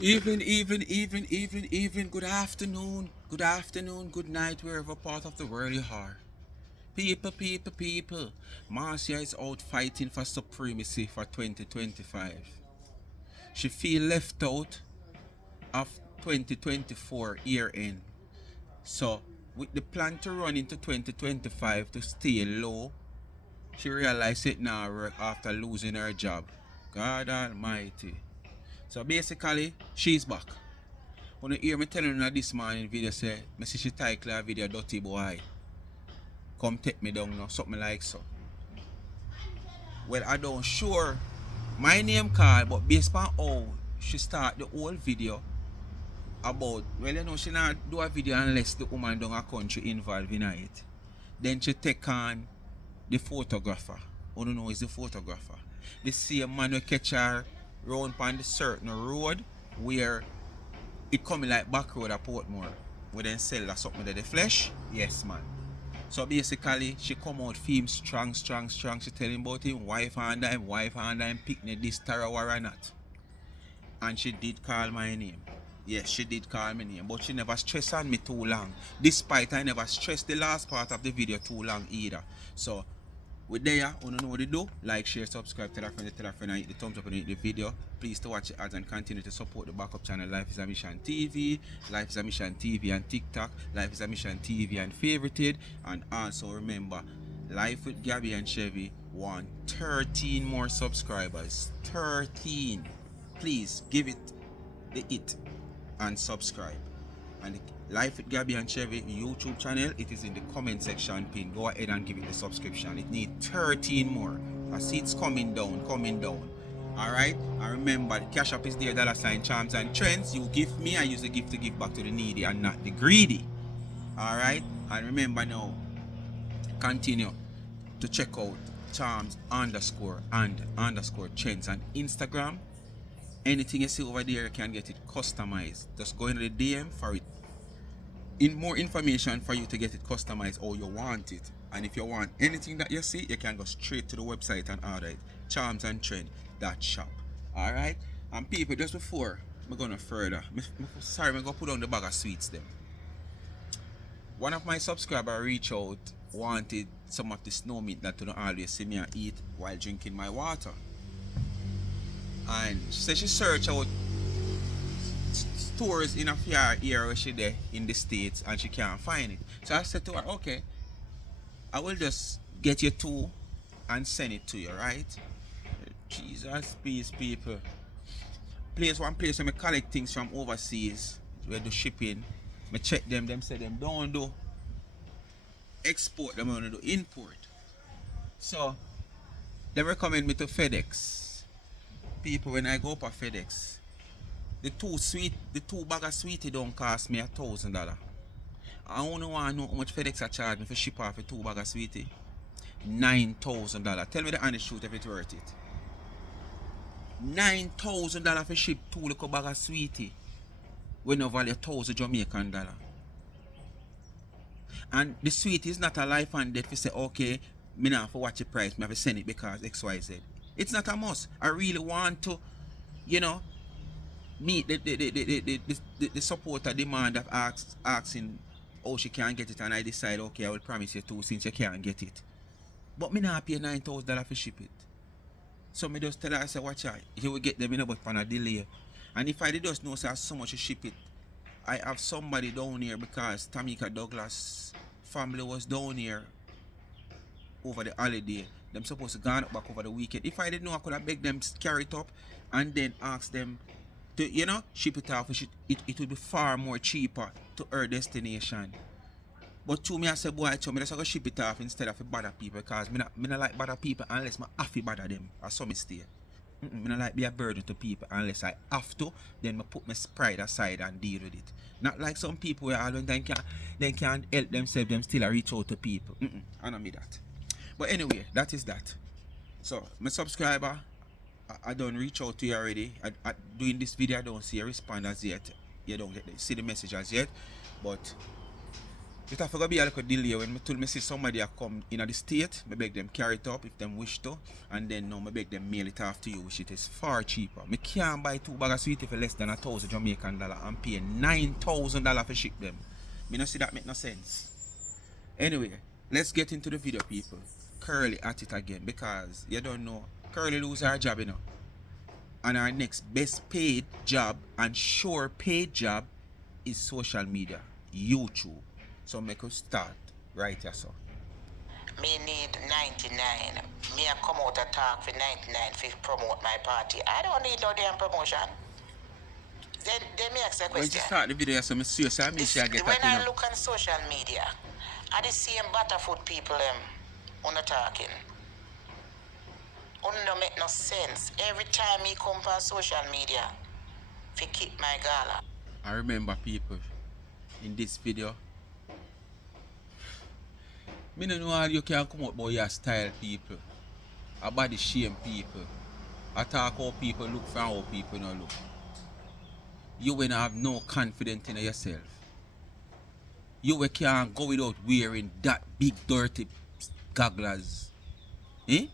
Even. Good afternoon, good night, wherever part of the world you are. People. Marcia is out fighting for supremacy for 2025. She feel left out of 2024 year end. So, with the plan to run into 2025 to stay low, she realized it now after losing her job. God Almighty. So basically, she's back. When you hear me telling you this morning video say, I see she title her video dirty boy. Come take me down now, something like so. Well, I don't sure my name card, but based on how she start the whole video about, well, you know, she not do a video unless the woman down a country involved in it. Then she take on the photographer. Who don't know is the photographer. The same man who catch her round on the certain road where it coming like back road at Portmore. We then sell that something to the flesh. Yes, man. So basically, she come out film strong. She telling about him, wife and him, picnic this Tarawara not. And she did call my name. Yes, she did call my name, but she never stressed on me too long. Despite I never stressed the last part of the video too long either. So with there, you know what to do. Like, share, subscribe, tell a friend, and hit the thumbs up and hit the video. Please to watch the ads and continue to support the backup channel Life is a Mission TV, Life is a Mission TV and TikTok, Life is a Mission TV and Favorited. And also remember, Life with Gabby and Chevy want 13 more subscribers. 13. Please give it the hit and subscribe. And Life with Gabby and Chevy YouTube channel, it is in the comment section pin. Go ahead and give it the subscription. It needs 13 more. I see it's coming down. Alright? And remember, the cash app is there, $ charms and trends. You give me, I use the gift to give back to the needy and not the greedy. Alright? And remember now, continue to check out charms _and_ trends on Instagram. Anything you see over there, you can get it customized. Just go into the DM for it. More information for you to get it customized or you want it. And if you want anything that you see, you can go straight to the website and order it. Charmsandtrend.shop. Alright? And people, just before I'm going further, sorry, I'm going to put on the bag of sweets them. One of my subscribers reached out, wanted some of the snow meat that you don't always see me eat while drinking my water. And she said she searched out stores in a few area where she there in the States and she can't find it. So I said to her, okay, I will just get you two and send it to you, right? Jesus, peace, people. One place where I collect things from overseas, where do shipping. I check them say them don't do export, them only do import. So they recommend me to FedEx. People, when I go up a FedEx, the two bag of sweetie don't cost me $1,000. I only want to know how much FedEx are charge me for ship off a 2 bag of sweetie. $9,000. Tell me the honest truth if it's worth it. $9,000 for ship 2 little bag of sweetie when you value 1,000 Jamaican dollar. And the sweetie is not a life and death. You say, okay, me not for watch the price, me have to send it because XYZ. It's not a must. I really want to, meet the supporter demand of asking how she can get it, and I decide, okay, I will promise you two since you can't get it. But me not pay $9,000 for ship it. So me just tell her, I say, watch out, you will get them in but for a delay. And if I did just know so much to ship it, I have somebody down here because Tamika Douglas family was down here over the holiday. Them supposed to go back over the weekend. If I didn't know, I could have begged them to carry it up and then ask them to, ship it off. It would be far more cheaper to her destination. But to me, I said, boy, I just go ship it off instead of bother people because me not like bother people unless I have to bother them. Or some mistake. Me not like be a burden to people unless I have to. Then I put my pride aside and deal with it. Not like some people where all the time they can't help themselves, them still reach out to people. I don't mean that. But anyway, that is that. So, my subscriber, I don't reach out to you already. I doing this video, I don't see a response as yet. You don't see the message as yet. But It have to be a little delay when me see somebody a come in the state, I beg them carry it up if them wish to, and then now I beg them mail it off to you, which it is far cheaper. Me can't buy 2 bags of sweetie for less than $1,000 Jamaican and pay $9,000 for ship them. Me no see that make no sense. Anyway, let's get into the video, people. Curly at it again, because you don't know, Curly lose her job, you know. And our next best paid job and sure paid job is social media, YouTube. So make us start right here, so. Me need 99. Me a come out and talk for 99 to promote my party. I don't need no damn promotion. Then me ask a question. When you start the video, so I see you, so I mean, I get when that, I look on social media, I the same Butterfoot people on the talking. Don't make no sense. Every time me come on social media, to keep my gala. I remember, people, in this video, me don't know how you can come out about your style, people. I body shame people. I talk how people look for how people don't look. You will have no confidence in yourself. You can't go without wearing that big dirty goggles. Eh?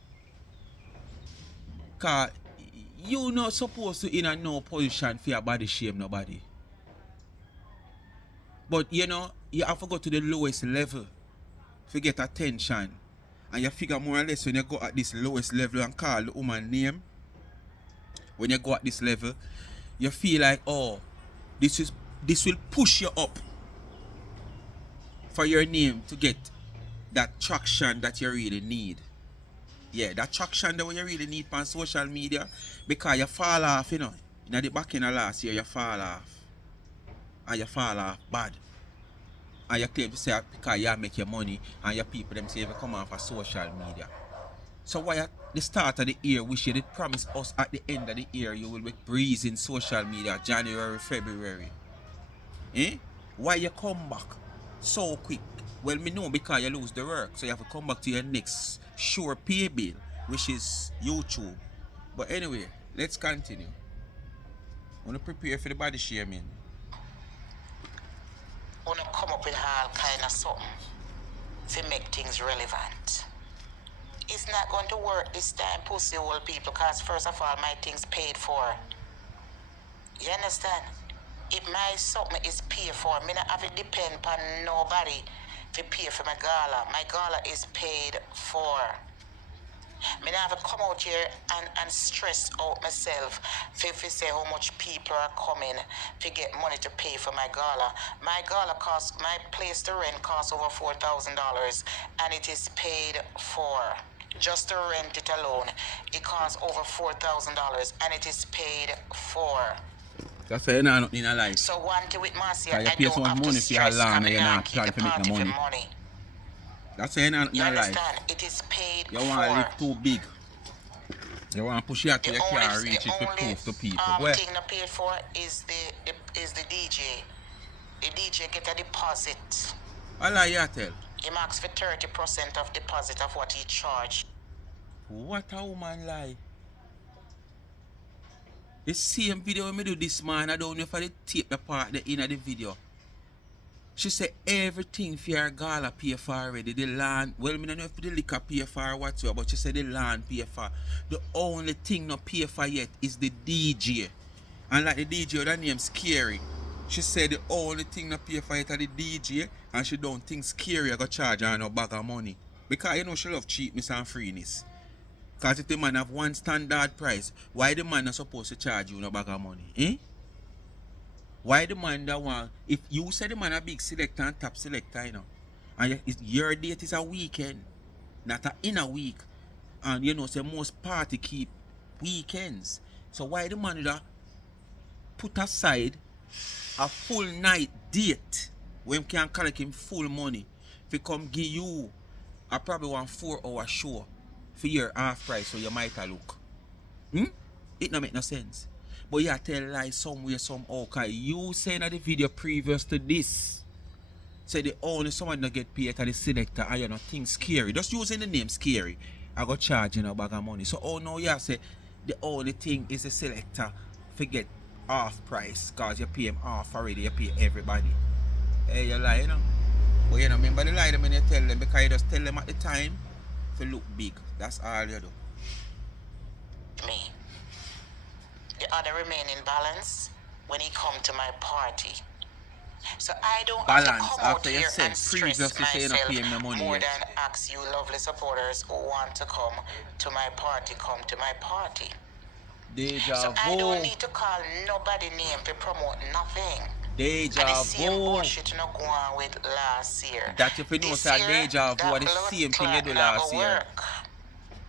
Cause you not supposed to in a no position for your body shame nobody. But you know, you have to go to the lowest level to get attention. And you figure more or less when you go at this lowest level and call the woman name. When you go at this level, you feel like, oh, this will push you up for your name to get that traction that you really need. Yeah, that traction that you really need on social media, because you fall off, you know. In the back in the last year, you fall off. And you fall off bad. And you claim to say because you make your money and your people them say you come off of social media. So why at the start of the year we should promise us at the end of the year you will be breezing social media January, February? Eh? Why you come back so quick? Well, me know because you lose the work, so you have to come back to your next sure pay bill, which is YouTube. But anyway, let's continue. I want to prepare for the body shaming. Wanna come up with all kind of something to make things relevant. It's not going to work this time, pussy old people, because first of all, my thing's paid for. You understand? If my something is paid for, me not have to depend on nobody to pay for my gala. My gala is paid for. Me not have to come out here and stress out myself if say how much people are coming to get money to pay for my gala. My gala costs, my place to rent costs over $4,000 and it is paid for. Just to rent it alone, it costs over $4,000 and it is paid for. That's why you're not in a life. So one thing with Marcia, I don't so have to stress and you're not keep the plan to party make no for money. money. That's why you're not in You a life. understand? It is paid You for. want to live too big. You want to push it out till you can't reach it to prove to people. The thing not paid for is the DJ. The DJ get a deposit. I lie you tell. He marks for 30% of deposit of what he charged. What a woman lie. The same video when me do this, man, I don't know if I did take the part in the video. She said everything for your gala pay for already. The land, well, me don't know if the liquor pay for or whatsoever, but she said the land pay for. The only thing not pay for yet is the DJ. And like the DJ, that name Scary. She said the only thing not pay for yet is the DJ, and she don't think Scary I go charge her no bag of money. Because you know she love cheapness and freeness. Because if the man have one standard price, why the man not supposed to charge you no bag of money? Eh? Why the man that want, if you say the man a big selector and top selector, you know, and your date is a weekend, not in a week, and you know, say most party keep weekends. So why the man that put aside a full night date when can collect him full money if he come give you a probably 1 4-hour show for your half price so you might look? It don't make no sense. But you tell lies somewhere, somehow, because you saying in the video previous to this, say the only someone that get paid at the selector and you know things Scary. Just using the name Scary, I got charge you a bag of money. So oh no, you say the only thing is the selector forget half price because you pay him half already, you pay everybody. Hey, you lie, you know? But you know, remember the lie them when you tell them, because you just tell them at the time to look big. That's all you do. Me. The other remain in balance when he come to my party. So I don't have to Balance come out after you here said and stress previously say you're not myself paying me money more yet. than ask you lovely supporters who want to come to my party, come to my party. Deja So I don't vu. need to call nobody name to promote nothing. And the Deja same vu. bullshit you know go on with last year. That if you know This say year, deja vu are that the blood same thing you clot do not last go year. work.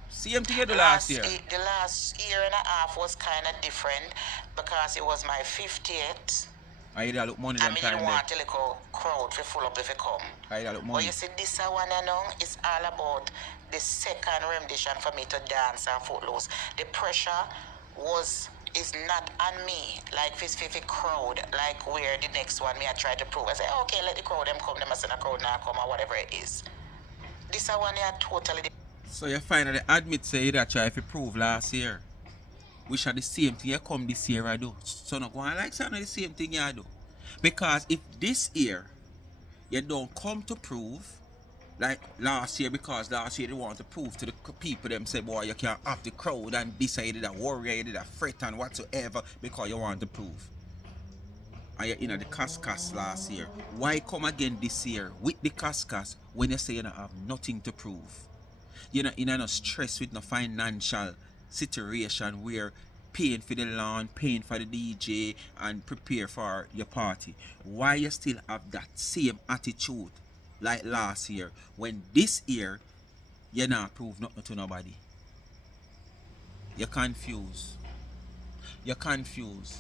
Same thing you do last year. The last year and a half was kind of different because it was my 50th. I either look money them I time didn't there. want the little crowd to full up if you come. I either look But money. you see, this one you know, is all about the second rendition for me to dance and footloose. The pressure is not on me, like this 50 crowd, like where the next one me I try to prove. I say, okay, let the crowd them come, them send a crowd now come or whatever it is. This one you totally So you finally admit say you that try to prove last year. Which are the same thing you come this year I do. So not going like say the same thing you do. Because if this year you don't come to prove like last year, because last year they want to prove to the people them say, boy, you can't have the crowd and decide that warrior, you did a threat and whatsoever because you want to prove. And you're in the cascas last year. Why come again this year with the cascas when you say you don't have nothing to prove? You're not in no stress with no financial situation where paying for the lawn, paying for the DJ and prepare for your party. Why you still have that same attitude like last year when this year you not prove nothing to nobody? You're confused. You're confused.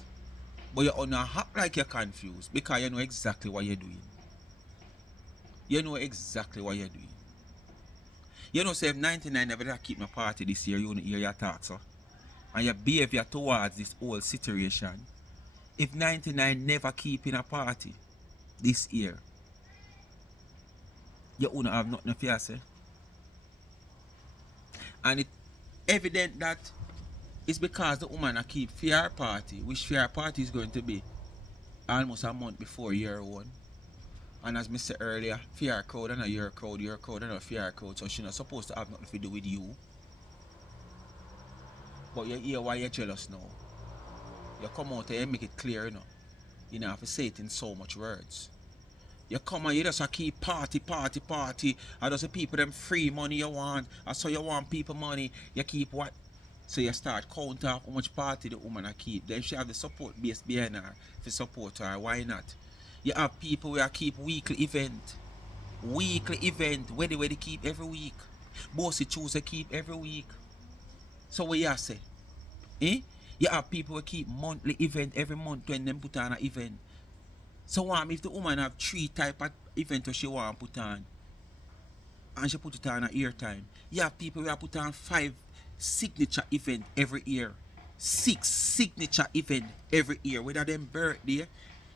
But you not act like you're confused because you know exactly what you're doing. You know exactly what you're doing. You know, say if 99 never keep no party this year, you don't hear your thoughts, so. And your behavior towards this whole situation. If 99 never keep in a party this year, you won't have nothing to say. And it's evident that it's because the woman a keep fair party, which fair party is going to be almost a month before year one. And as I said earlier, fair crowd and a your crowd and a fair crowd, so she's not supposed to have nothing to do with you. But you hear why you're jealous now. You come out and you make it clear, you know. You don't have to say it in so much words. You come and you just keep party. And just the people them free money you want. And so you want people money, you keep what? So you start count off how much party the woman a keep. Then she have the support base behind her to support her. Why not? You have people who keep weekly event. Where they keep every week. Bossy choose to keep every week. So what you say? Eh? You have people who keep monthly event every month when them put on an event. So if the woman have 3 type of event that she want to put on and she put it on a year time, you have people who put on 5 signature event every year. 6 signature event every year. Whether them birthday,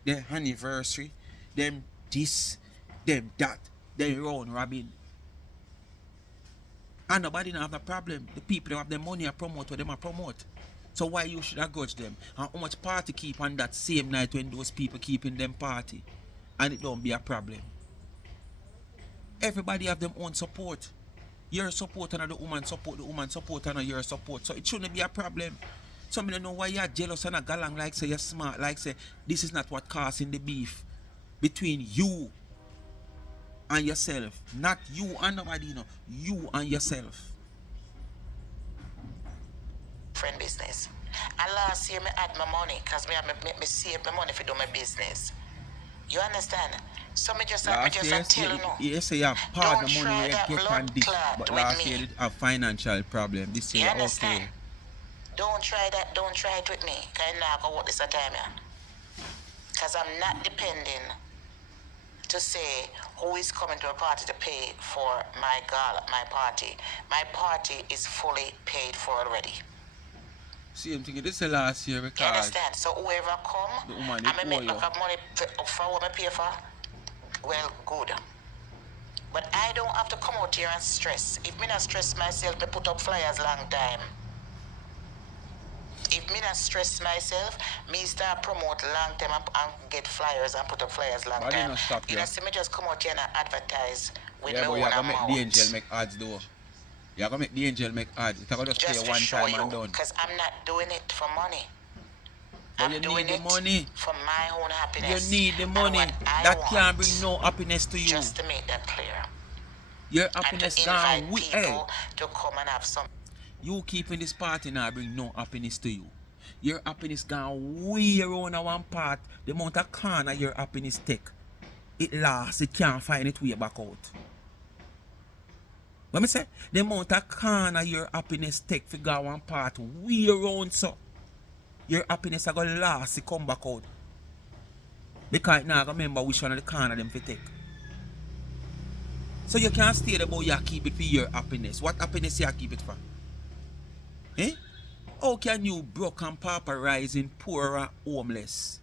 their anniversary, them this, them that, them round robin. And nobody don't have a problem. The people who have the money and promote what them a promote. So why you should grudge them? And how much party keep on that same night when those people keep in them party? And it don't be a problem. Everybody have them own support. Your support and the woman support and your support. So it shouldn't be a problem. Some don't know why you're jealous and a galang like say you're smart, like say this is not what causing the beef between you and yourself. Not you and nobody, you know. You and yourself. friend business. And last year, I had my money because me save my money for do my business. You understand? So me just tell you no. You say you have part of the money where you get on this, but last year you did have financial problem. This year you're okay. Don't try that. Don't try it with me. Because I'm not going to work this time, yeah. Because I'm not depending to say who is coming to a party to pay for my gala, my party. My party is fully paid for already. Same thing, this is last year because... You understand? So whoever come, I may make back money for what I pay for, well, good. But I don't have to come out here and stress. If me not stress myself, me put up flyers long time. If me not stress myself, me start promote long term and get flyers and put up flyers long But they term. not stop You you. know, see me just come out here and advertise with Yeah, me but you own gotta make the angel amount. make ads though. You gotta make the angel make ads. It's gonna just pay Just to one show time you, and done. because I'm not doing it for money. But I'm you doing need the it money. for my own You happiness. need the and money. what I That want, can't bring no happiness to you. just to make that clear. Your And happiness to gone. invite people Hey, to come and have some. you keeping this party now bring no happiness to you. Your happiness gone way around one part. The amount of corner your happiness take, it lasts. It can't find its way back out. What me say? The amount of corner your happiness take for go one part way around so. Your happiness are gonna last. It come back out. Because now remember which one of the corner them for take. So you can't stay there, but you keep it for your happiness. What happiness you keep it for? Eh? How can you broke and pauperizing, poor and homeless,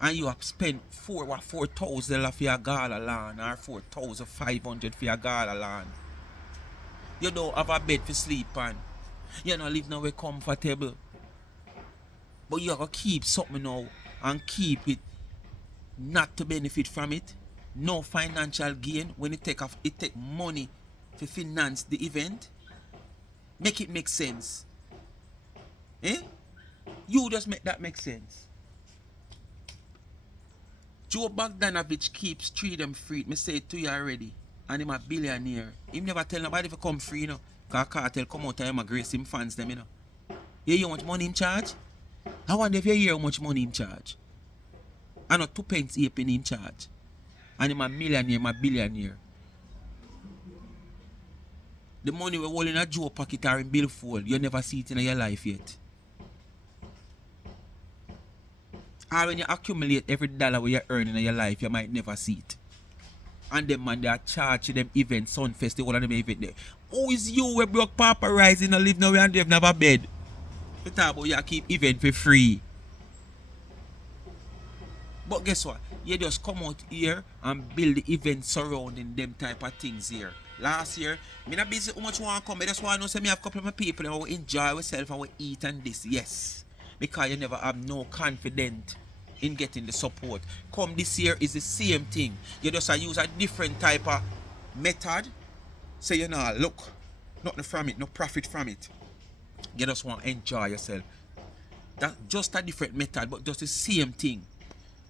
and you have spent $4,000 for your gala land or 4,500 for your gala land? You don't have a bed for sleep on. You don't live nowhere comfortable. But you gotta keep something now and keep it not to benefit from it. No financial gain when it take money to finance the event. Make it make sense. Eh? You just make that make sense. Joe Bogdanovich keeps treat them free. Me say it to you already. And him a billionaire. Him never tell nobody to come free, you know. Cause cartel come out and him a grace him fans them, you know. You hear how much money him charge? I wonder if you hear how much money him charge. I know 2 pence 8 penny him charge. And him a millionaire, him a billionaire. The money we hold in a Joe pocket or in billfold, you never see it in your life yet. Or when you accumulate every dollar you earn in your life, you might never see it. And them man, they are charged to them events, Sunfest, the whole of them event there. Who is you we broke paparazzi and live now and they have never bed? You talk about you keep event for free. But guess what? You just come out here and build the event surrounding them type of things here. Last year, me not busy how much want to come. I just want to know say me have a couple of my people and we enjoy ourselves and we eat and this. Yes. Because you never have no confidence in getting the support. Come this year is the same thing. You just use a different type of method. So you know, look, nothing from it, no profit from it. You just want to enjoy yourself. That's just a different method, but just the same thing.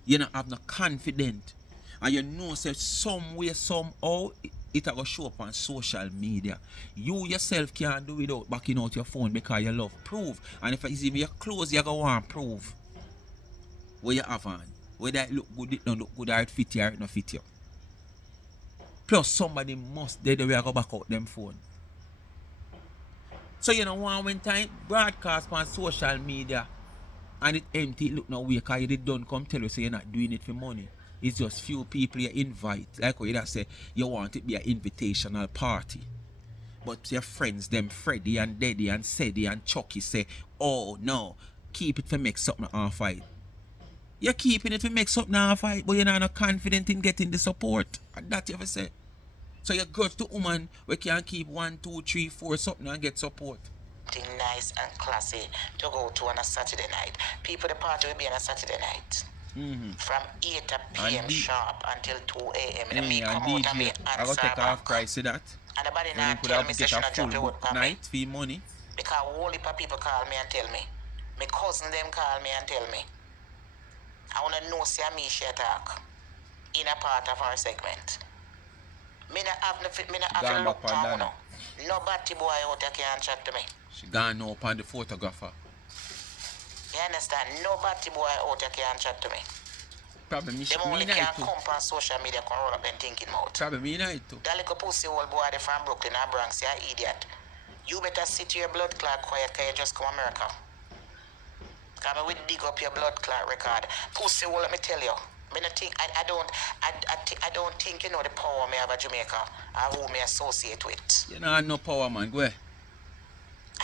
You don't have no confidence. And you know say some way, somehow, it will show up on social media. You yourself can't do without backing out your phone because you love proof. And if it's even your clothes, you're going to want proof. What you have on. Whether it look good, it don't look good, or it fit you, or it don't fit you. Plus, somebody must they go back out them phone. So you know when time broadcast on social media and it empty, it look no way because you don't come tell you so you're not doing it for money. It's just few people you invite. Like what you say, you want it to be an invitational party. But your friends, them Freddy and Daddy and Seddy and Chucky say, oh no, keep it for make something off fight. You're keeping it to make something off fight, but you're not confident in getting the support. And that you ever say. So you go to woman we can keep 1, 2, 3, 4 something and get support. Nice and classy to go to on a Saturday night. People, the party will be on a Saturday night. From 8 p.m. sharp until 2 a.m. And me come out and me answer I go take off price to that. And the body Then you not could tell have me get say a she not full drop the book night for money. Because a whole heap of people call me and tell me. My cousin them call me and tell me. I want to know see me share talk in a part of our segment. Me not have to look down. Nobody boy out there can chat to me. She gone now upon the photographer. You understand? Nobody boy out there can chat to me. Probably me Them only night can too. come on social media and roll up them thinking mouth. Probably me night too. That little pussy old boy they from Brooklyn and Bronx, you idiot. You better sit your blood clot quiet because you just come America. Because I will dig up your blood clot record. Pussy old, let me tell you. I don't think you know the power me have a Jamaica or who me associate with. You know no power man, go ahead.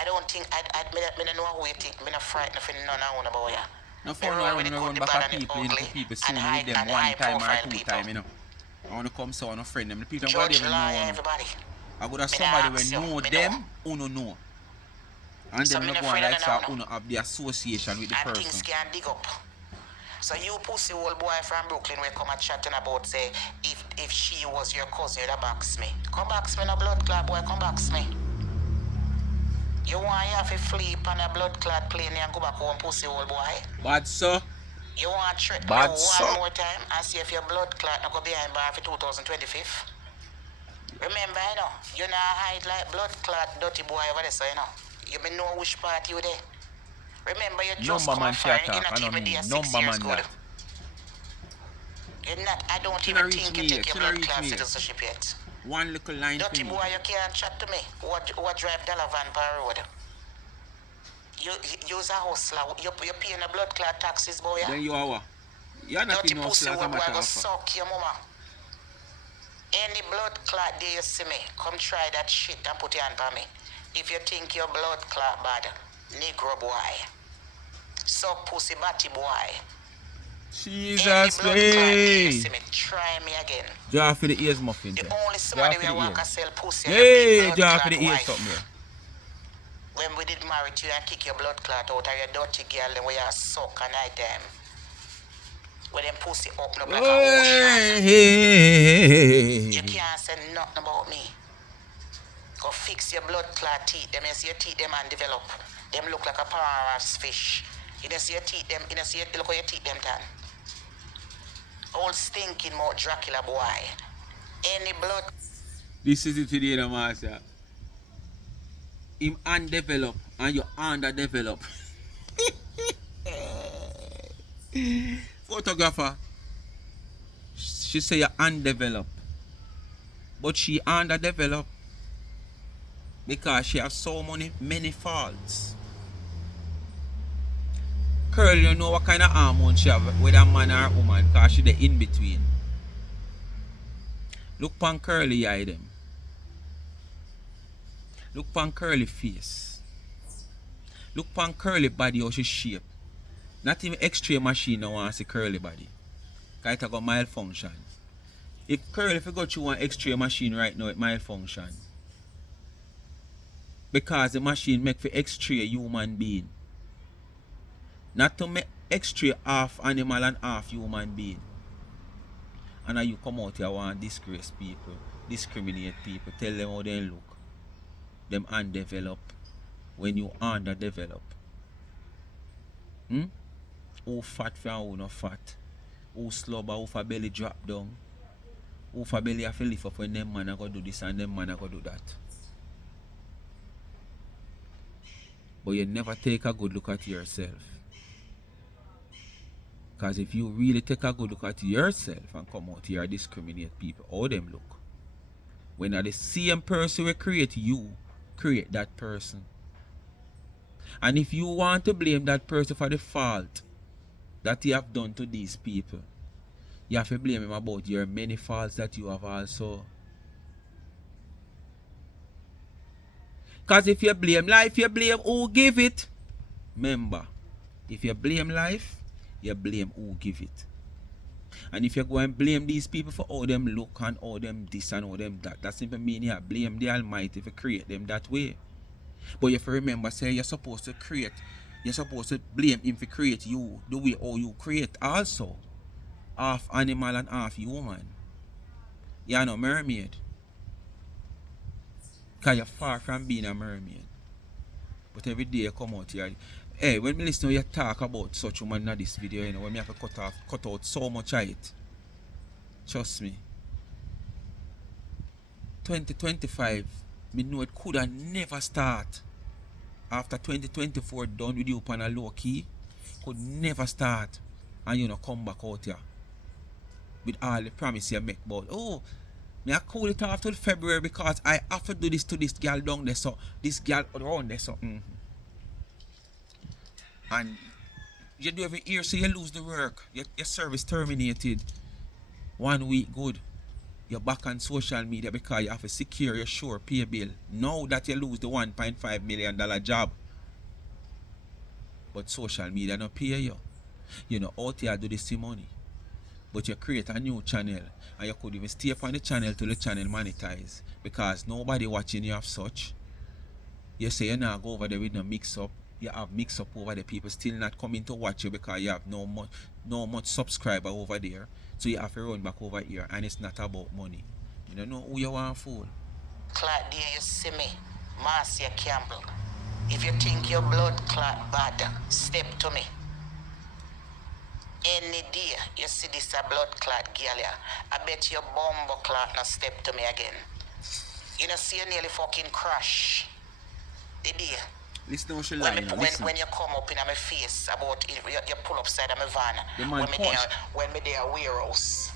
I don't think I don't know who you think. Me not frightened for none of one about you. No fun I want to run back at people into people see me with them one time or 2 times, you know. I want to come so I want to friend them. The people don't Judge even lie know. Everybody. I would have somebody when know them who no know. And So them me no no go on afraid of like no so now. uno have the association with the And person. things can dig up. So you pussy old boy from Brooklyn will come and chatting about say if she was your cousin, you'd box me. Come box me no blood clot boy, come box me. You want you have to flee on a blood clot plane and go back home pussy old boy. Bad so. You want to trick me Bad one so. more time and see if your blood clot no go behind bar for 2025. Remember, you know, you not hide like blood clot dirty boy over there, so you know. You may know which part you there. Remember, you just Number come a man she foreign, you're attack, I not know even me. there 6 Number years man good. that. You're not, I don't She even not reach think you me take yet. your She not blood reach clot me yet. citizenship yet. One little line for Dirty me. boy, you can't chat to me. What drive dollar van per road? You use a hustler. You paying a blood clot taxes, boy, yeah? Then you are what? You're not Dirty in no pussy as a old boy matter go of fact. suck your mama. Any blood clot there you see me, come try that shit and put your hand on me. If you think your blood clot bad, Negro boy. Suck pussy batty boy. Any Jesus blood clot there you way. see me, try me again. Draw for the ears muffin The there. only Draw somebody for we the walk ears. and sell pussy and your big Hey, blood draw for clot the ears wife. something there. When we did marry you and kick your blood clot out of your dirty girl, then we are suck and night them. When them pussy open up like a ocean. You can't say nothing about me. Go fix your blood clot teeth. Them you see your teeth them and develop. Them look like a pararas fish. You don't see your teeth them, you don't see look how your teeth them done. Old stinking mouth Dracula boy. Any blood. This is it today, the master. Him undeveloped and you underdeveloped. Photographer, she say you're undeveloped, but she underdeveloped because she has so many faults. Curly, you know what kind of hormone she have, whether man or woman, because she the in between. Look pan Curly eye them. Look pan Curly face. Look pan Curly body how she shape. Not even X-ray machine no want to see Curly body. Because it got malfunction. If Curly if you go through one X-ray machine right now, it malfunction. Because the machine make for X-ray human being. Not to make X-ray half animal and half human being. And now you come out here want disgrace people, discriminate people, tell them how they look. Them undeveloped when you underdevelop. Who fat for who not fat? Who slobber, who for belly drop down? Who for belly have to lift up when them man are going to do this and them man are going to do that? But you never take a good look at yourself. Because if you really take a good look at yourself and come out here and discriminate people, how them look? When are the same person will create you, create that person. And if you want to blame that person for the fault that you have done to these people, you have to blame him about your many faults that you have also. Because if you blame life, you blame who give it. Remember, if you blame life, you blame who give it. And if you go and blame these people for how them look and how them this and how them that simply means you blame the Almighty if you create them that way. But you have to remember, say you're supposed to create, you're supposed to blame him for create you the way how you create also. Half animal and half human. You're no mermaid. Because you're far from being a mermaid. But every day you come out here. Hey, when me listen to you talk about such woman in this video, you know, when me have to cut out so much of it. Trust me. 2025, me know it could have never start. After 2024 done with you upon a low key, could never start. And you know come back out here. With all the promise you make about, oh, me I cool it off till February because I have to do this to this girl down there, so this girl around there, so and you do every year, so you lose the work. Your service terminated. 1 week good. You're back on social media because you have to secure your sure pay bill. Now that you lose the $1.5 million job. But social media don't pay you. You know, out here do this money. But you create a new channel and you could even stay up on the channel till the channel monetize because nobody watching you have such. You say you not go over there with no mix up. You have mix up over there. People still not coming to watch you because you have no much subscriber over there. So you have to run back over here, and it's not about money. You don't know who you want to fool. Clot there, you see me, Marcia Campbell. If you think your blood clot bad, step to me. Any day you see this a blood clot girl, I bet your bumbo clot not step to me again. You know, see you nearly fucking crash. The day. Listen how she When, lying. when you come up in my face about it, you pull up side of my van. The man when me there warehouse.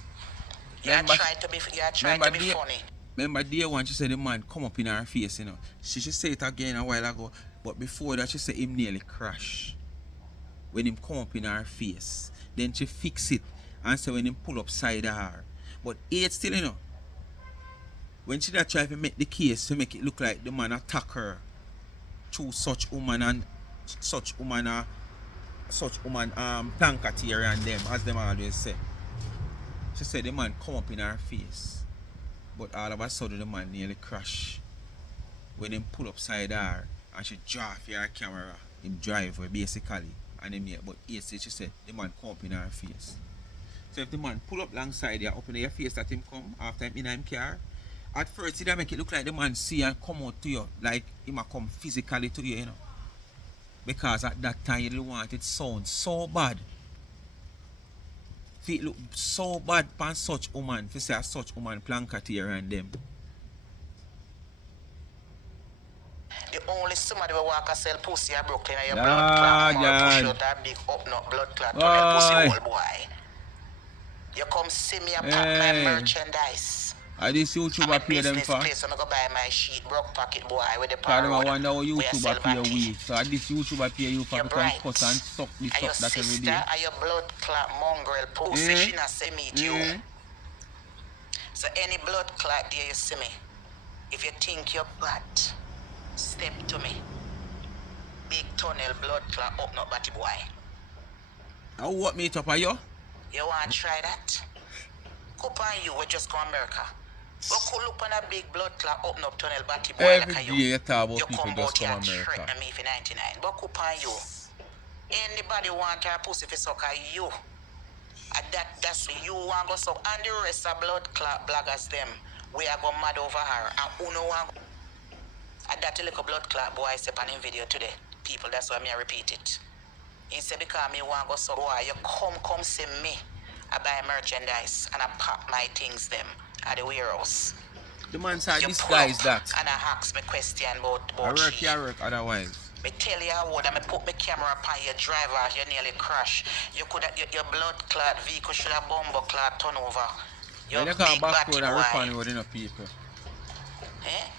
You Remember- try to be funny. Remember day one she said the man come up in her face, you know. She say it again a while ago. But before that she said him nearly crash. When him come up in her face. Then she fix it and say when him pull up side of her. But it still, you know. When she try to make the case to make it look like the man attack her through such woman planketeer and them, as them always say. She said the man come up in her face. But all of a sudden the man nearly crash. When him pull up side her and she draw for her camera, him drive her basically. And him here, but she said the man come up in her face. So if the man pull up alongside you, up in your face that him come after him in him car, at first it make it look like the man see and come out to you, like he might come physically to you, you know. Because at that time you want it sound so bad. It look so bad upon such woman, if you say such woman planketeer and them. The only somebody will walk and sell pussy in Brooklyn and your blood clot push out that big up not blood clot tunnel pussy hole boy. You come see me and pack my merchandise. I this YouTuber pay them for. Place, I'm gonna buy my sheet, broke pocket boy with the power. power. I wonder how YouTuber pay you. So at this YouTuber pay you for to come cut and suck this up that every day. Are your blood clot mongrel pussy? She not see me to you. So any blood clot there you see me. If you think you're bad, step to me. Big tunnel blood clot up not batty boy. How what meet up are you? You want to try that? Couple on you, we just go America. We could look on a big blood clot up no tunnel batty boy every like day you talk about you people come just out come here America. and me for 99. But couple on you. Anybody want her pussy for suck you? And that's you want go suck. And the rest of blood clot bloggers them. We are going mad over her. And who no want. And that little blood clot boy step on in video today. People, that's why me I repeat it. He said because me want go so boy, you come see me. I buy merchandise and I pack my things them at the warehouse. The man said this guy is that. And I ask me question about I work otherwise. Me tell you how I put my camera upon your driver, you nearly crash. You could your blood clot vehicle should have bumbo clot turn over. You go back road and rip on road, you know, people.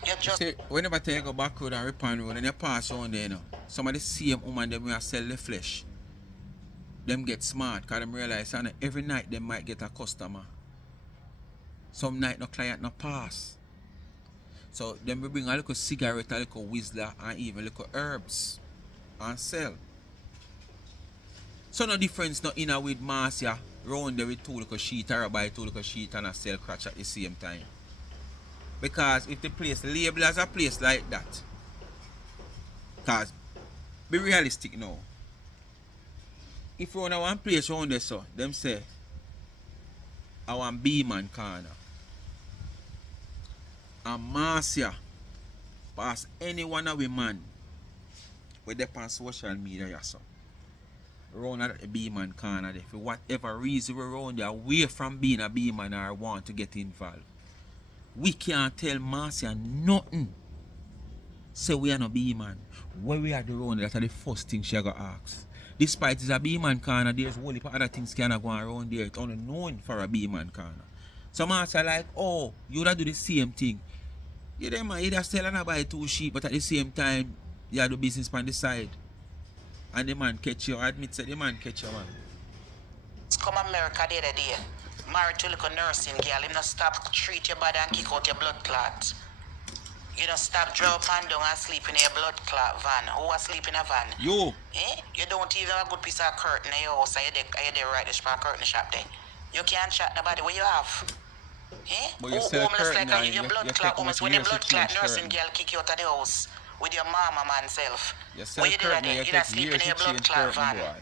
You just say, whenever you go back road and rip on road and you pass on there, you know, some of the same woman them will sell the flesh. Them get smart because them realize that every night them might get a customer. Some night no client no pass. So them will bring a little cigarette, a little whistler and even a little herbs and sell. So no difference no inner with Marcia round there with two little sheet or buy two little sheet and a sell crutch at the same time. Because if the place label as a place like that, because be realistic now. If you want one place around there, so them say I want B-man corner. And Marcia pass any one of we man with them on social media so. Around at the B-man corner there. For whatever reason we're around there away from being a B-man or want to get involved. We can't tell Marcia nothing. Say we are not B-man. Where we are the round that's the first thing she got asked. Despite it's a B-man corner, there's a whole heap of other things can go around there. It's only known for a B-man corner. So Marcia like, oh, you would do the same thing. You them man, you just sell and buy two sheep, but at the same time, you do business on the side. And the man catch you. I admit that the man catch you, man. Come America the other day. Married to a little nursing girl. Him not stop treat your body and kick out your blood clot. You don't stop drop and down and sleep in your blood clot van. Who was sleep in a van? You. You don't even have a good piece of curtain in your house. Are you there right there for a curtain shop there? You can't chat nobody. What you have? But you sell curtain like your blood clot. Almost when your blood clot nursing girl kick you out of the house. with your mama man self. Yourself, What you do Kurt, that you there? You take not sleep years in to your blood change clot Kurt, my van. boy.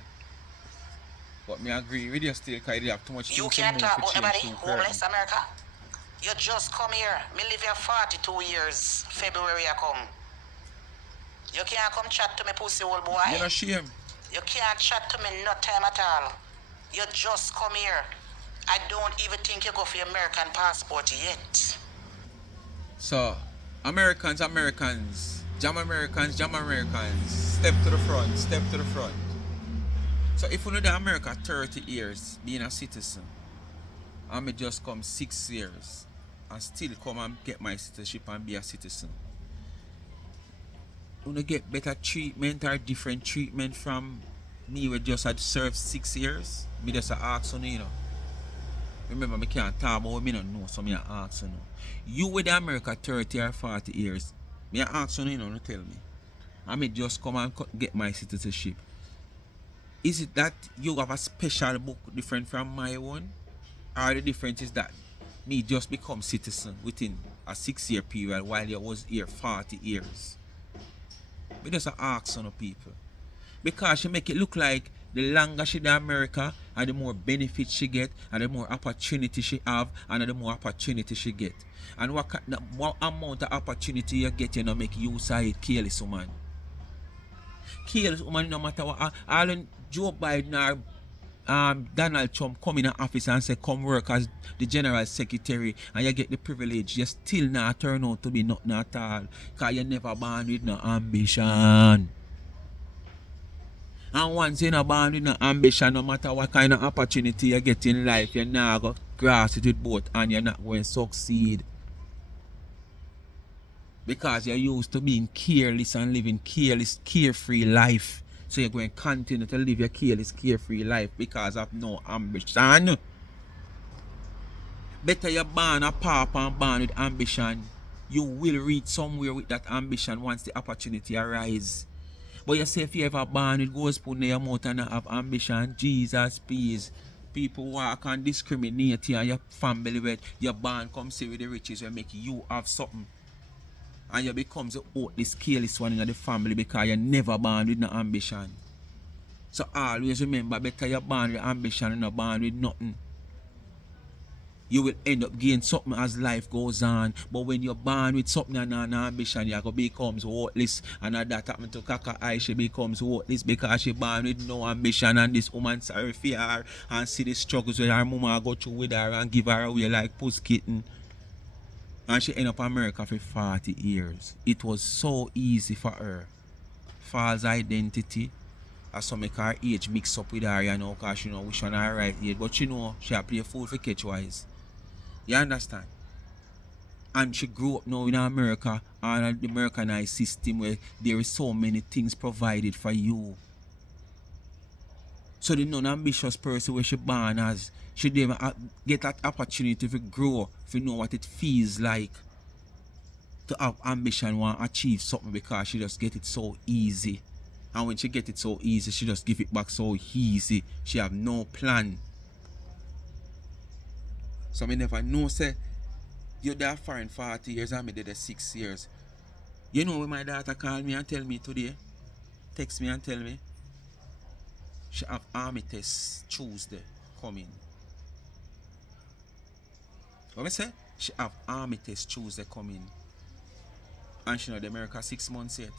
But me agree with you still, because you have too much You things to can't move talk to about change nobody. too, Kurt. Homeless America. You just come here. Me live here 42 years. February I come. You can't come chat to me, pussy old boy. You're not shame. You can't chat to me no time at all. You just come here. I don't even think you go for your American passport yet. So, Americans, Jam Americans, step to the front, step to the front. So, if you know the America 30 years being a citizen, I may just come 6 years and still come and get my citizenship and be a citizen. You get better treatment or different treatment from me who just had served 6 years? Me just ask you, Remember, I can't talk about what I don't know, so I ask you. You with the America 30 or 40 years, I ask you, to tell me. I may just come and get my citizenship. Is it that you have a special book different from my one? Or the difference is that me just become citizen within a 6-year period while you was here 40 years? We just ask on people. Because she make it look like the longer she in America and the more benefits she get and the more opportunity she have and the more opportunity she get. And what amount of opportunity you get, you know, make use of it, careless woman. Careless woman, no matter what. All Joe Biden or Donald Trump come in the office and say come work as the general secretary and you get the privilege, you still not turn out to be nothing at all. Because you never born with no ambition. And once you're not born with no ambition, no matter what kind of opportunity you get in life, you're not going to grasp it with both and you're not going to succeed. Because you're used to being careless and living careless, carefree life. So you're going to continue to live your careless, carefree life because of no ambition. Better you're born a papa and born with ambition. You will reach somewhere with that ambition once the opportunity arises. But you say if you ever born with gold spoon in your mouth and not have ambition, Jesus, please. People walk and discriminate you and your family where you're born come see with the riches will make you have something. And you become the careless one in the family because you're never born with no ambition. So always remember, better you're born with ambition and not born with nothing. You will end up gaining something as life goes on. But when you're born with something and an ambition, you go becomes worthless. And that happened to Kaka I, she becomes worthless because she born with no ambition. And this woman sorry for her and see the struggles with her mama go through with her and give her away like puss kitten. And she end up in America for 40 years. It was so easy for her. False identity. As some make her age mix up with her, you know, because she know which one her right age. But you know, she a play fool for catch wise. You understand? And she grew up now in America and the Americanized system where there is so many things provided for you. So the non-ambitious person where she born as, she didn't get that opportunity to grow, to know what it feels like to have ambition, want to achieve something because she just get it so easy. And when she get it so easy, she just give it back so easy. She have no plan. So me never know say you're there for 40 years and me did 6 years. You know when my daughter called me and tell me today, text me and tell me, she have army test Tuesday coming. What me say? She have army test Tuesday coming. And she know the America 6 months yet.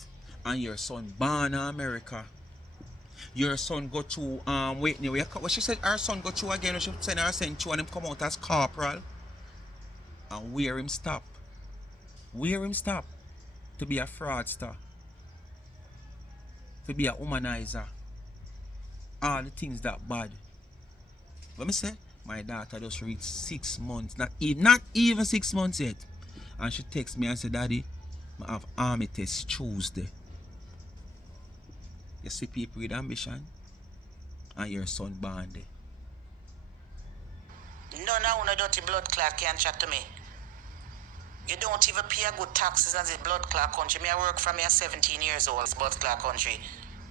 And your son born in America. Your son go to wait no, what she said her son go to again, she send her send to and him come out as corporal. And where him stop? Where him stop? To be a fraudster. To be a womanizer. All the things that bad. Let me say, my daughter just reached 6 months, not even 6 months yet. And she texts me and said, Daddy, I have army test Tuesday. You see people with ambition and your son born there. None of una dirty blood clot can chat to me. You don't even pay a good taxes as a blood clot country. Me I work from me at 17 years old, it's blood clot country.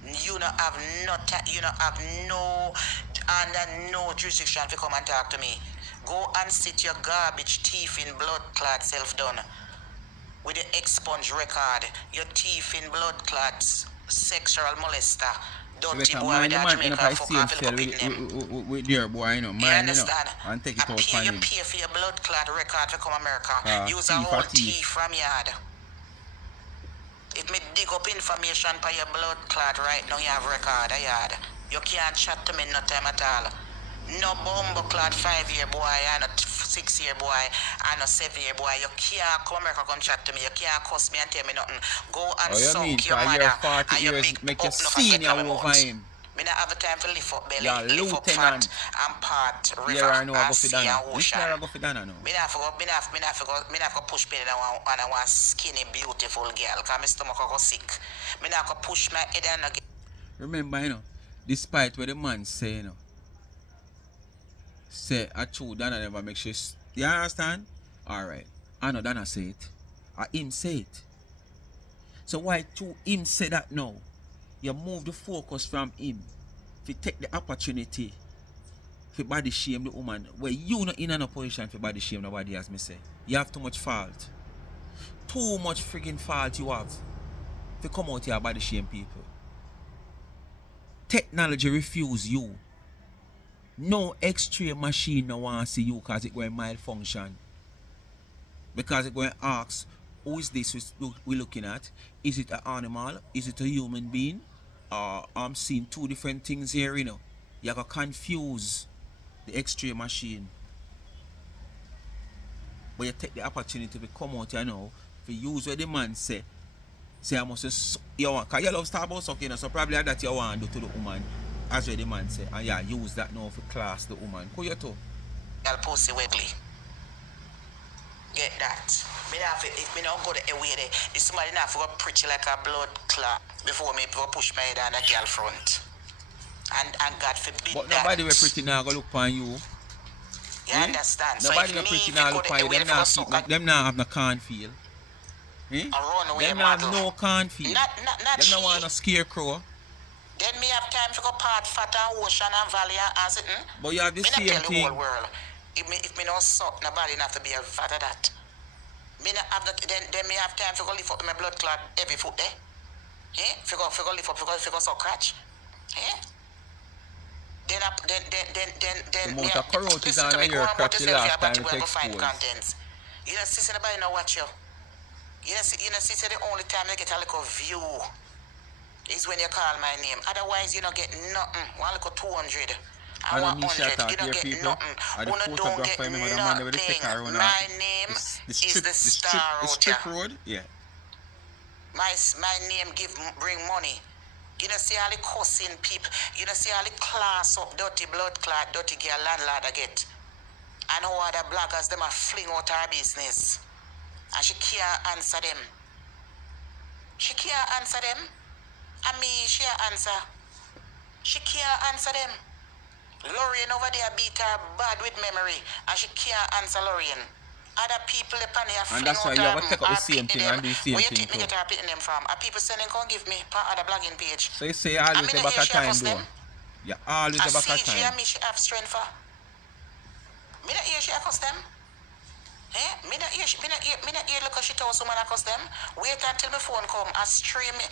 You don't have no under no jurisdiction to come and talk to me. Go and sit your garbage teeth in blood clot self done. with the expunge record, your teeth in blood clots, sexual molester, dirty boy with that Jamaica fuck off a little bit name. with your boy, you know, You mine, you know, understand? and take it out pay, from you him. pay for your blood clot record to come America. Use a Thief whole a thief. teeth from yard. If me dig up information for your blood clot right now, you have record a yard. You can't chat to me no time at all. No bumbo clot 5-year boy and a 6-year boy and a 7-year boy. You can't come America come chat to me. You can't cuss me and tell me nothing. Go and suck your mother and your big make you up no forget senior my over mouth. him. Me not have time to lift up belly, Yeah, lift up lieutenant. fat and part river Here I know I and go for sea and Dana. ocean. This I go for Dana now. Me not go push belly and I want skinny beautiful girl cause my stomach go sick. Me not go push my head and get. Remember, you know, despite what the man say, you know, say I true Dana never make sure. You understand? Alright. I know Dana say it. I him say it. So why to him say that now? You move the focus from him. If you take the opportunity for body shame the woman, where you not in a position for body shame nobody as me say. You have too much fault. Too much freaking fault you have. To come out here body shame people. Technology refuse you. No X-ray machine no want to see you because it going malfunction. Because it going ask, who is this we looking at? Is it an animal? Is it a human being? I'm seeing two different things here, you know. You got confuse the X-ray machine. But you take the opportunity to come out here now, to use what the man say I must you want, because you love Starbucks sucking, so probably that you want to do to the woman, as what the man say, and yeah, use that now for class the woman. Who you to? Girl pussy wiggly. Get that. Me not if me not go the way there, if somebody not go preach like a blood clot before me go push my head on a girl front. And God forbid but that. nobody will pretty now go look upon you. You understand? Nobody so will pretty now look upon you. Them not have no can't feel. Them not have no can't feel. Them not want no scarecrow. Then me have time to go part fat and ocean and valley and sitting. But you have the same tell thing. The whole world. If me not suck, nobody have to be a fat of that. Me not have then me have time to go lift up my blood clot every foot there. Eh? If you go lift up, if you go suck crutch. Eh? Then the amount of corrode is on your crotch the last time it exposed. You don't see nobody not watch you. You don't see the only time you get a little view is when you call my name. Otherwise you don't get nothing. One little 200. I want 100. You don't get people. nothing. You don't get nothing. My name is the Star Road. The strip road? Yeah. My name bring money. You don't see all the cussing people. You don't see all the class up, dirty blood clot, dirty girl landlord I get. And how other bloggers, them are fling out her business. And she can't answer them. She can't answer them. And me, she answer. She can't answer them. Lorraine over there beat her bad with memory. And she can't answer Lorraine. Other people upon here and that's why you have to take up the same thing and do the same thing. Where you think me get her pitting them from? Are people sending come give me per other blogging page? So you say always the back of time though. Yeah, always the back of time. She and me she have strength for. Me not hear she accost them. Eh? Me not hear look how she told someone accost them. Wait until my phone come and stream me.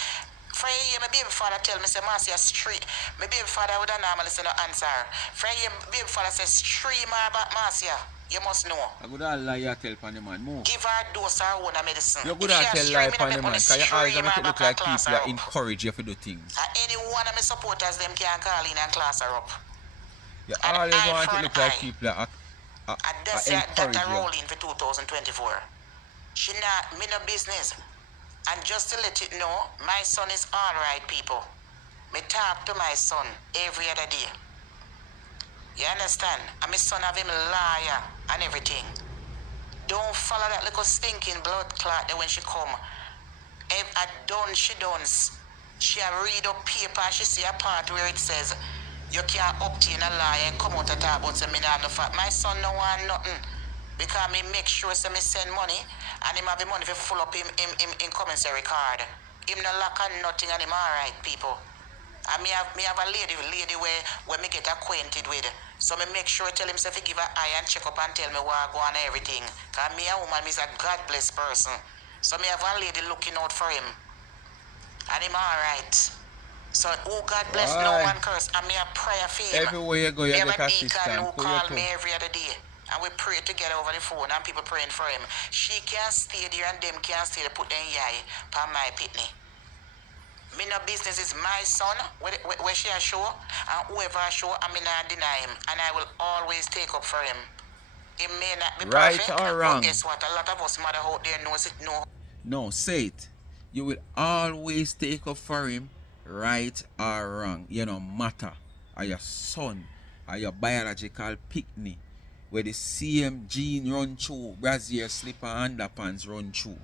For a year, my baby father tell me, say, Marcy, a street. My baby father would have normally say no answer. For a year, my baby father says, stream her about Marcia. You must know. I good all lie you tell pan the man. Move. Give her a dose of her own medicine. You good all tell lie pan the man. Because you always make it look like people that encourage you to do things. And any one of my supporters, them can call in and class her up. You always want to look like people that encourage you. Rolling for 2024. She not, me no business. And just to let it know, my son is alright, people. Me talk to my son every other day. You understand? And my son have him liar and everything. Don't follow that little stinking blood clot there when she come. If I done, she done. She a read up paper and she see a part where it says, you can't obtain a lie and come out and talk about some me not have no fact. My son no want nothing. Because me make sure say me send money and him have the money to full up him commissary card. Him no lack of nothing and him alright, people. And me have a lady where me get acquainted with. So me make sure tell him say fi give her eye and check up and tell me what go on and everything. Cause me a woman is a God bless person. So me have one lady looking out for him. And him alright. So who God bless no Why? man curse. And me a prayer for him. Everywhere you go, you Me have get a deacon assistant. who call me every other day. And we pray together over the phone and people praying for him. She can't stay there and them can't stay there, put them yai for my pitney. Me no business is my son, where she a show, and whoever I show, I mean I deny him. And I will always take up for him. It may not be Right perfect, or but wrong? guess what? A lot of us mother out there knows it know. No, say it. You will always take up for him, right or wrong. You no matter. Are your son, are your biological picnic, where the same gene run through, brassiere slipper and underpants run through.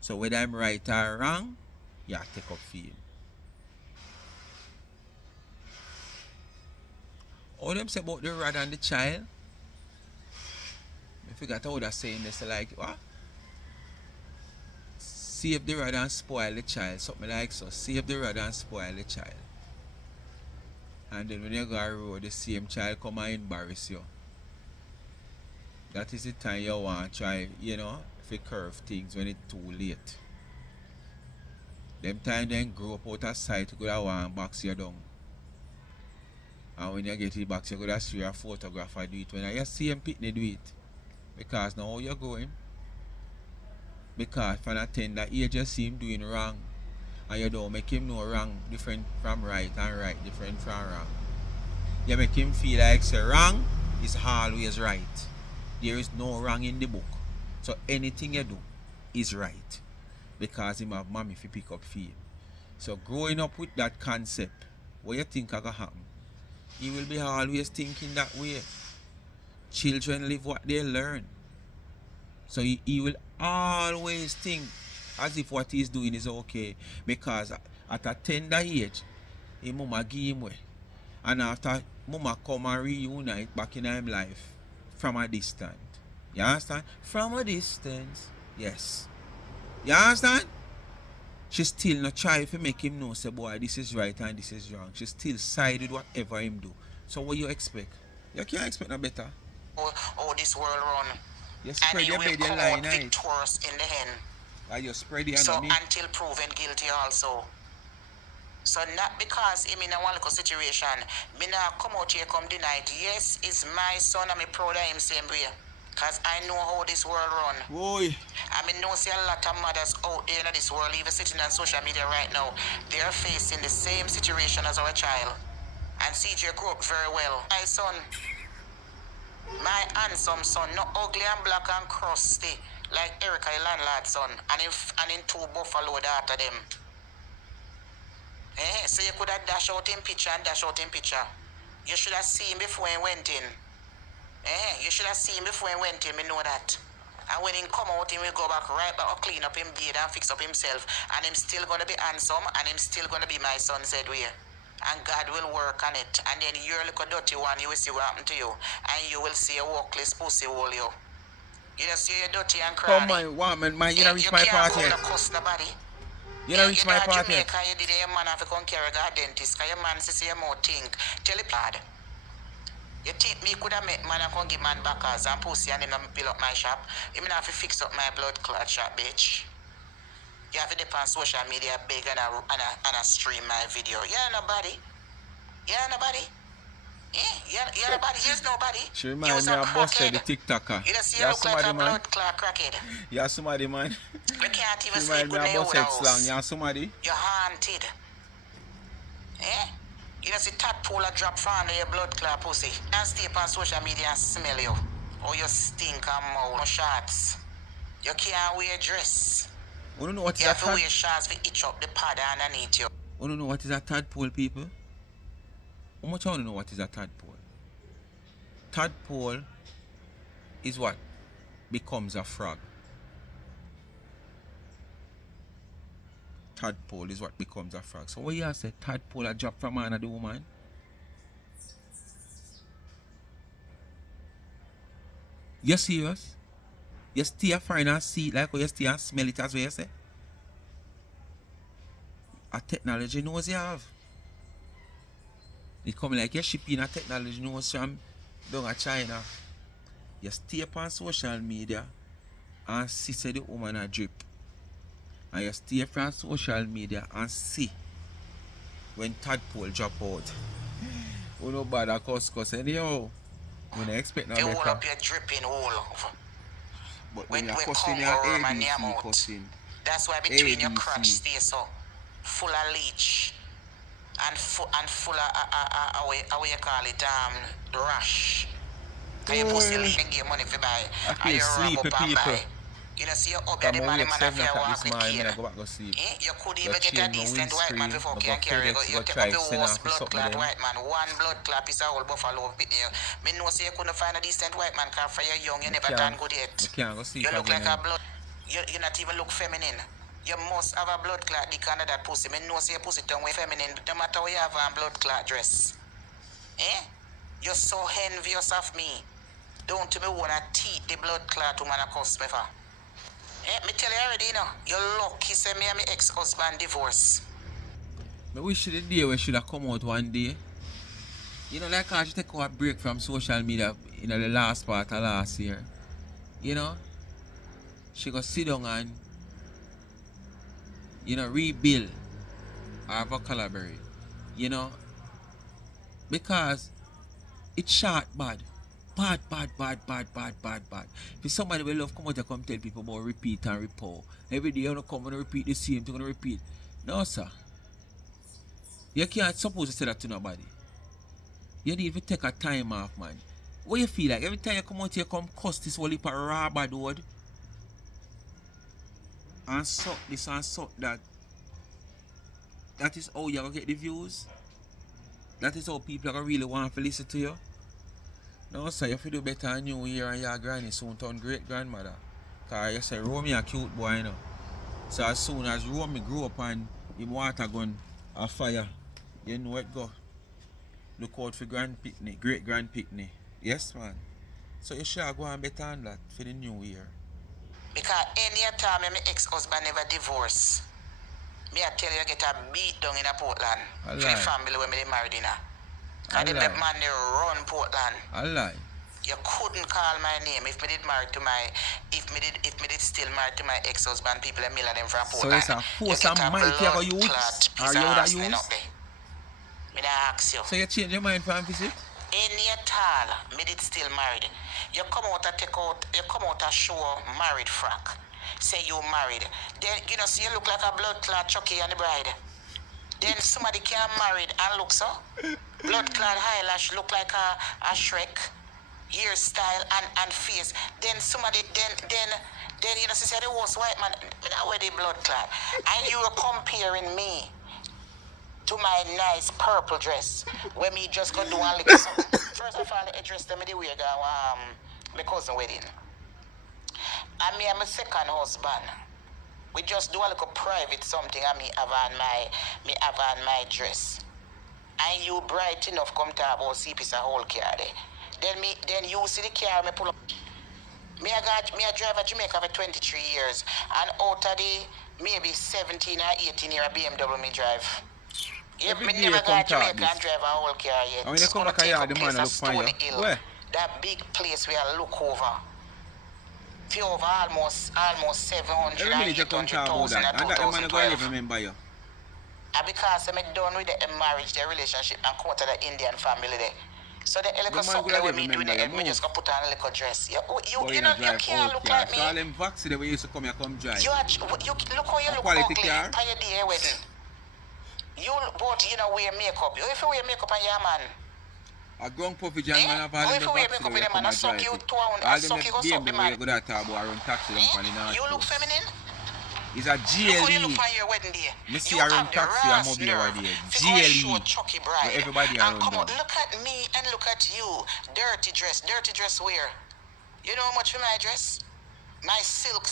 So whether I'm right or wrong, you take up for him. All them say about the rod and the child, I forgot how they're saying this, like, what? Save the rod and spoil the child, something like so. Save the rod and spoil the child. And then when you go on road, the same child come and embarrass you. That is the time you want to try, you know, if you curve things when it's too late. Them time then grow up out of sight, you could want box you down. And when you get it back, you could have see a photograph or do it. When you see him pitney do it. Because now how you're going. Because from a tender age you see him doing wrong. And you don't make him know wrong different from right and right different from wrong. You make him feel like say wrong is always right. There is no wrong in the book. So anything you do is right. Because him have mommy if you pick up for him. So growing up with that concept, what you think is going to happen? You will be always thinking that way. Children live what they learn. So he will always think as if what he's doing is okay. Because at a tender age, his mama give him way. And after mama come and reunite back in his life from a distance. You understand? From a distance. Yes. You understand? She still not try to make him know, say, boy, this is right and this is wrong. She still side with whatever him do. So what you expect? You can't expect no better. Oh, this world run. You spread and your you will bed, your come line, out victorious in the end. Are you spread your So enemy? until proven guilty also. So not because him in a one little situation, me not come out here come deny it. Yes, it's my son and me proud of him same way. Cause I know how this world run. Boy. I mean, know see a lot of mothers out there in this world, even sitting on social media right now, they're facing the same situation as our child. And CJ grew up very well. My son, my handsome son, not ugly and black and crusty, like Erica, the landlord's son, and in two buffalo daughter them. So you could have dash out in picture and dash out in picture. You should have seen him before he went in. You should have seen him before he went in, me know that. And when he come out, he will go back right back, clean up him beard and fix up himself. And him still gonna be handsome, and him still gonna be my son said way. And God will work on it. And then you're like a dirty one, you will see what happened to you. And you will see a workless pussy hole you. You just see you dirty and crying. Come on, woman, man, you don't reach my part yet. You can't cuss nobody. You don't reach my part yet. You did your man have to come carry a dentist, because your man see your mouth think. Tell it bad. You think me could have met man and come give man backers and pussy and him and build up my shop? You mean have to fix up my blood clot shop, bitch? You have to depend on social media big and a stream my video. Yeah, nobody. Yeah, nobody. Yeah, nobody. Here's nobody. She reminds me of Buster, the TikToker. You just see you look like a blood clot crackhead. Yeah, somebody, man. You can't even She sleep reminds me with of your Buster house. slang. Yeah, somebody. You're haunted. You just see tadpole a drop from your blood clot pussy. And stay up on social media and smell you. Or you stink and mouth. No shots. You can't wear dress. You don't know what is You a have to wear tadpole? shots to itch up the pad underneath you. You don't know what is a tadpole, people? How much you don't know what is a tadpole? Tadpole is what becomes a frog. Tadpole is what becomes a frog. So what you have said, tadpole a drop from man and the woman? You serious? You stay a find and see it like how you stay and smell it as well you say? A technology knows you have. It come like you shipping a technology knows from down at China. You stay up on social media and see say the woman a drip. and you stay from social media and see when tadpole drop out. We no bother cuss anyhow. We don't expect no You hold better. up your dripping all over. But When then you're we cussing come your over my ADC name out. cussing. That's why between your crotch ADC. stay so full of leech and full of how you call it rash. Cause your pussy leak and give money for buy. I And feel you wrap sleepy up and people. buy. You know, see your up Come the on, man wake if 7 you o'clock walk this with morning, cane. I go back to sleep. You could Go even get a change my decent white man windscreen, before I you go can carry. FedEx, You go take try up the send worst off blood something clot them. white man. One blood clot is a whole buffalo pit you. Me know say you couldn't find a decent white man cause for you young, you never done good yet. I can't go sleep You look again. like a blood. You not even look feminine. You must have a blood clot dick under that pussy. Me know say your pussy tongue way feminine. No matter how you have a blood clot dress. Eh? You're so envious of me. Don't me wanna teeth the blood clot woman a cuss me for. Me tell you already, you know. You're lucky say me and my ex-husband divorce. I wish the day we should have come out one day. You know, like I should take a break from social media in the last part of last year. You know? She go sit down and, rebuild our vocabulary. You know? Because it's short bad. Bad. If somebody will love come out and come tell people about repeat and report. Every day you wanna come and repeat the same thing, gonna repeat. No, sir. You can't suppose to say that to nobody. You need to take a time off, man. What you feel like? Every time you come out here, come cuss this whole heap of raw bad word. And suck this and suck that. That is how you're gonna get the views. That is how people are gonna really want to listen to you. No, sir, you have to do better on New Year and your granny soon turn great grandmother. Cause you say Romy a cute boy, you know. So as soon as Romy grew up and him water gun a fire, you know it go. Look out for grand picnic, great grand picnic. Yes, man. So you should go and better on that for the new year. Because any time my ex-husband never divorce, me I tell you get a beat down in a Portland. For the family when me married in her. Because them man they run Portland. I lie. You couldn't call my name if me did still married to my ex-husband. People a million them from Portland. So it's a force and might you go use? Or you would use? Me not ask you. So you change your mind for a visit? Any at all, me did still married. You come out and show married frack. Say you married. Then so you look like a blood clot Chucky and the bride. Then somebody can married and look so. Blood clot eyelash look like a Shrek. Hairstyle and face. Then somebody then she said the worst white man. Me not wear the blood clot. And you were comparing me to my nice purple dress when me just go do a little something. First of all, the dress them the way go my cousin wedding. And me and my second husband, we just do a little private something and me have on my dress. And you bright enough come to about see piece of whole car there. Then you see the car me pull up. Me a drive a Jamaica for 23 years and out of the maybe 17 or 18 year BMW me drive. Yep, me never got Jamaica and drive a whole car yet. And when you come back here, the man look fine. Where? That big place where I look over. For over almost 700 every minute you come talk about that. And that the man going to remember you. And because I'm done with the marriage, the relationship, and come to the Indian family there. So the little something when me doing it, me just go put on a little dress. You can't look like me. So all them vaccine the way you used to come here come drive. You look how you look quality ugly car. for your day wedding. You both wear makeup. You if you wear makeup on your man. A grown puppy John man have all If them you wear vaccine makeup the way you with them come and and suck drive. you to All them suck you go the suck the way you man. go that table around taxi them for the north. You look feminine. It's a GLE. Look how you look on your wedding day. Me see around taxi and mobile over there. GLE. Chucky bride. Everybody around come on, them. look at me and look at you. Dirty dress wear. You know how much for my dress? My silk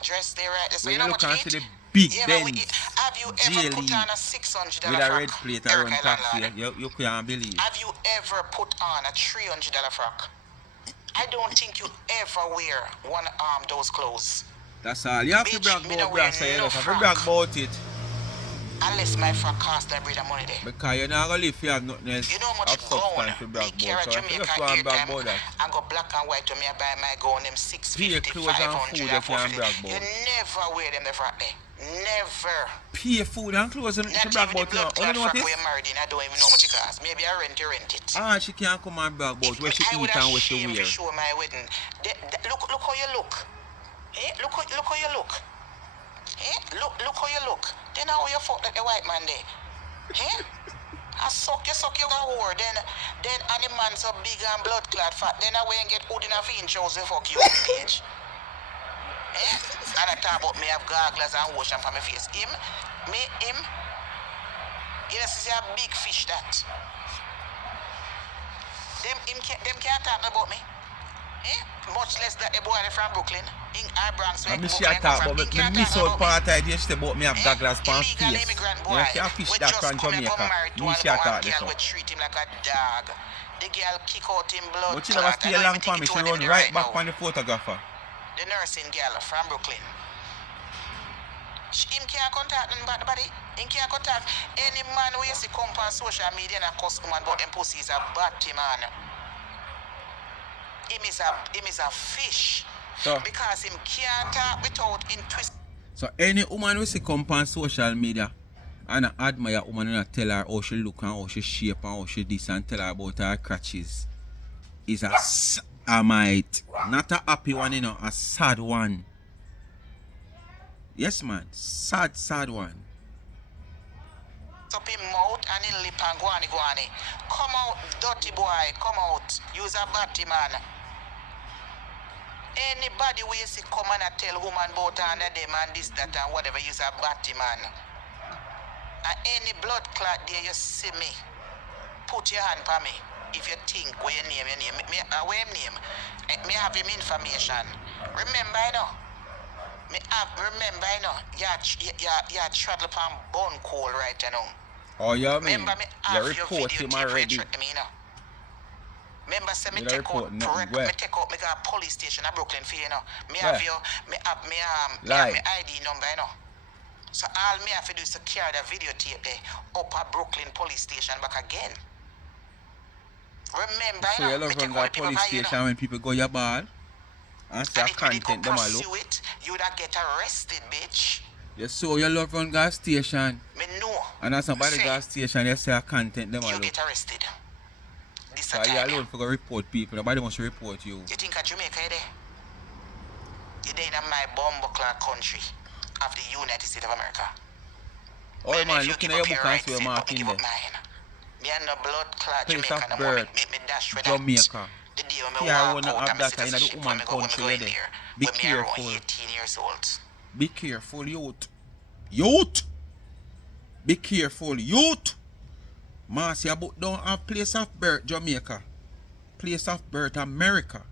dress there right there. So when you know how look much at for the big Benz. Benz. Have you ever put on a $600 with a frock? red plate around taxi, you can't believe. Have you ever put on a $300 frock? I don't think you ever wear one those clothes. That's all. You have to brag about brass. You have to brag about it. Unless my friend cost that breed of money there. Because you're not going to live if you have nothing else You know how much of gown substance to me brag carry about. So if you just Jamaica go and brag airtime about that, and go black and white to me I buy my gown them pay 650, clothes and 500 food you and can 450. brag You about. never wear them the front there. Never. Pay food and clothes to Not brag even the about, you know. blood Only clot know what frack is? we married in, I don't even know how much it costs. Maybe I rent it. Ah, she can't come and brag about If where me, she I would eat and where she ashamed to wear. show my wedding. Look how you look. Eh? Look how you look. Eh? Look how you look. Then how you fuck like the white man there. Eh? I suck you a whore. Then any man so big and blood clot fat. Then I went and get hood in a vein shows and fuck you on page. Eh? And I talk about me have gargles and ocean for my face. Him, you know, see a big fish that. Them can't talk about me. Eh? Much less that a boy from Brooklyn. In our Bronx where I miss Brooklyn you come talk from. about He me can't miss talk out about me. part of it yesterday about me have Douglas pan Illegal face. immigrant You boy. know, can't fish We that just from come here, come Jamaica. married to Me a see you talk girl, this we up. treat him like a dog. The girl kick out him blood But she never clot. I stay don't long even for think me. it's She one of run them right right back now. on the photographer. The nursing girl from Brooklyn. Him can't contact nobody, buddy. Him can't contact any man who you see come on social media and cuss woman but them pussy is a batty man. Him is a fish. So, Because him can't talk without in twist. so any woman we see come on social media and I admire a woman and I tell her how she look and how she shape and how she this and tell her about her crutches is a mate. Not a happy one, you know, a sad one. Yes, man. Sad one. Up him mouth and in lip and guani. Come out, dirty boy, come out. Use a batty man. Anybody we see come and tell woman about under them and this, that and whatever, use a batty man. And any blood clot there you see me, put your hand for me. If you think where your name, where him name, me have him information. Remember, you know. Remember, you know, you're travel upon bone coal right you know. Oh, yeah, man. Remember me You have your report video him tape already. me, you know. Remember say me You take report out nothing, correct, where? me take out me got a police station in Brooklyn for you know. Me Where? have your me have me Live. ID number, you know. So all me have to do is to carry the videotape there up at Brooklyn police station back again. Remember, So you you know, me love take run out the that people police for you know. station when people go your ball and see And a if me did go content them a look. pursue it, you'd have get arrested, bitch. You saw your love run gas station Me know. and as somebody Say, gas station you see a content them a you look. get arrested. This So a you time. alone for go report people. Nobody must report you. You think at Jamaica you there? You there in my bumbleclad country of the United States of America. Oh Man, man, if you looking give at your up book your and rights, see a say, mark but me in give there. up mine. Me and no blood clad Place Jamaica of no more. birth, Me dash with Jamaica. that. The day when me Yeah, I walk wanna out have of my that in the citizenship woman when me go country in there. there. Be When me around careful. 18 years old. Be careful, youth. Youth! Be careful, youth! Marcy, about don't have place of birth, Jamaica. Place of birth, America.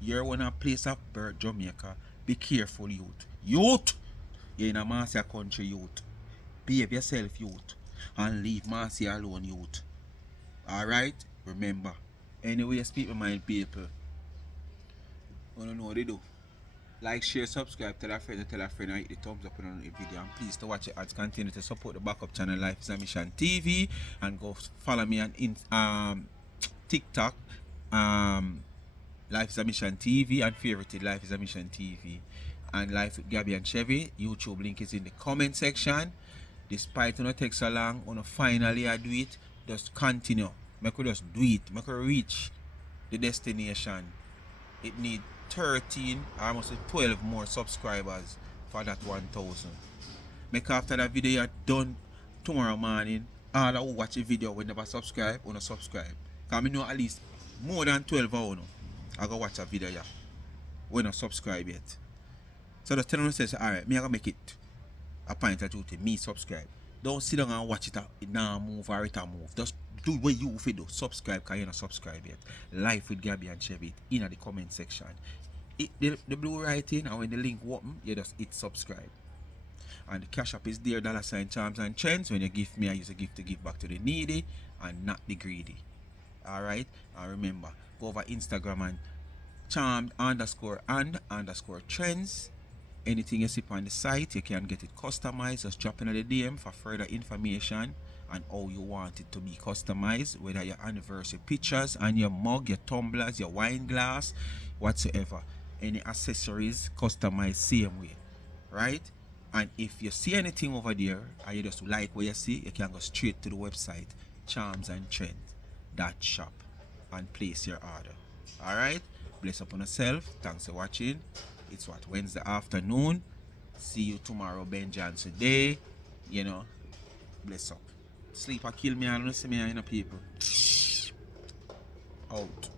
You're one of place of birth, Jamaica. Be careful, youth. Youth! You're in a Marcia country, youth. Behave yourself, youth. And leave Marcy alone, youth. Alright? Remember. Anyway, speak my mind, people. You don't know what they do. Like, share, subscribe, tell a friend, and hit the thumbs up on the video. And please to watch it ads, continue to support the backup channel Life is a Mission TV, and go follow me on TikTok, Life is a Mission TV, and favorite it, Life is a Mission TV, and Life with Gabby and Chevy. YouTube link is in the comment section. Despite it not take so long, on finally I do it, just continue. Make we just do it. Make we reach the destination. It need 13, almost 12 more subscribers for that 1,000. Make after that video done tomorrow morning, all who watch the video will never subscribe, or not subscribe. Because I know at least more than 12 hours now. I go watch a video yeah. We not subscribe yet. So the channel says, alright, me I gonna make it a point of duty, me subscribe. Don't sit down and watch it now move or it a move. Just do what you fit do. Subscribe because you're not subscribe yet. Life with Gabby and Chevy in the comment section. The blue writing and when the link open, you just hit subscribe. And the cash app is there, $ charms and trends. When you give me, I use a gift to give back to the needy and not the greedy. Alright? And remember, go over Instagram and charmed_and_trends Anything you see on the site, you can get it customized. Just drop in the DM for further information on how you want it to be customized, whether your anniversary pictures and your mug, your tumblers, your wine glass, whatsoever. Any accessories customized same way, right? And if you see anything over there and you just like what you see, you can go straight to the website charmsandtrends.shop and place your order. Alright? Bless upon yourself. Thanks for watching. It's what, Wednesday afternoon. See you tomorrow, Ben Johnson Day. You know, bless up. Sleep or kill me, I don't see me, you know, people. Out.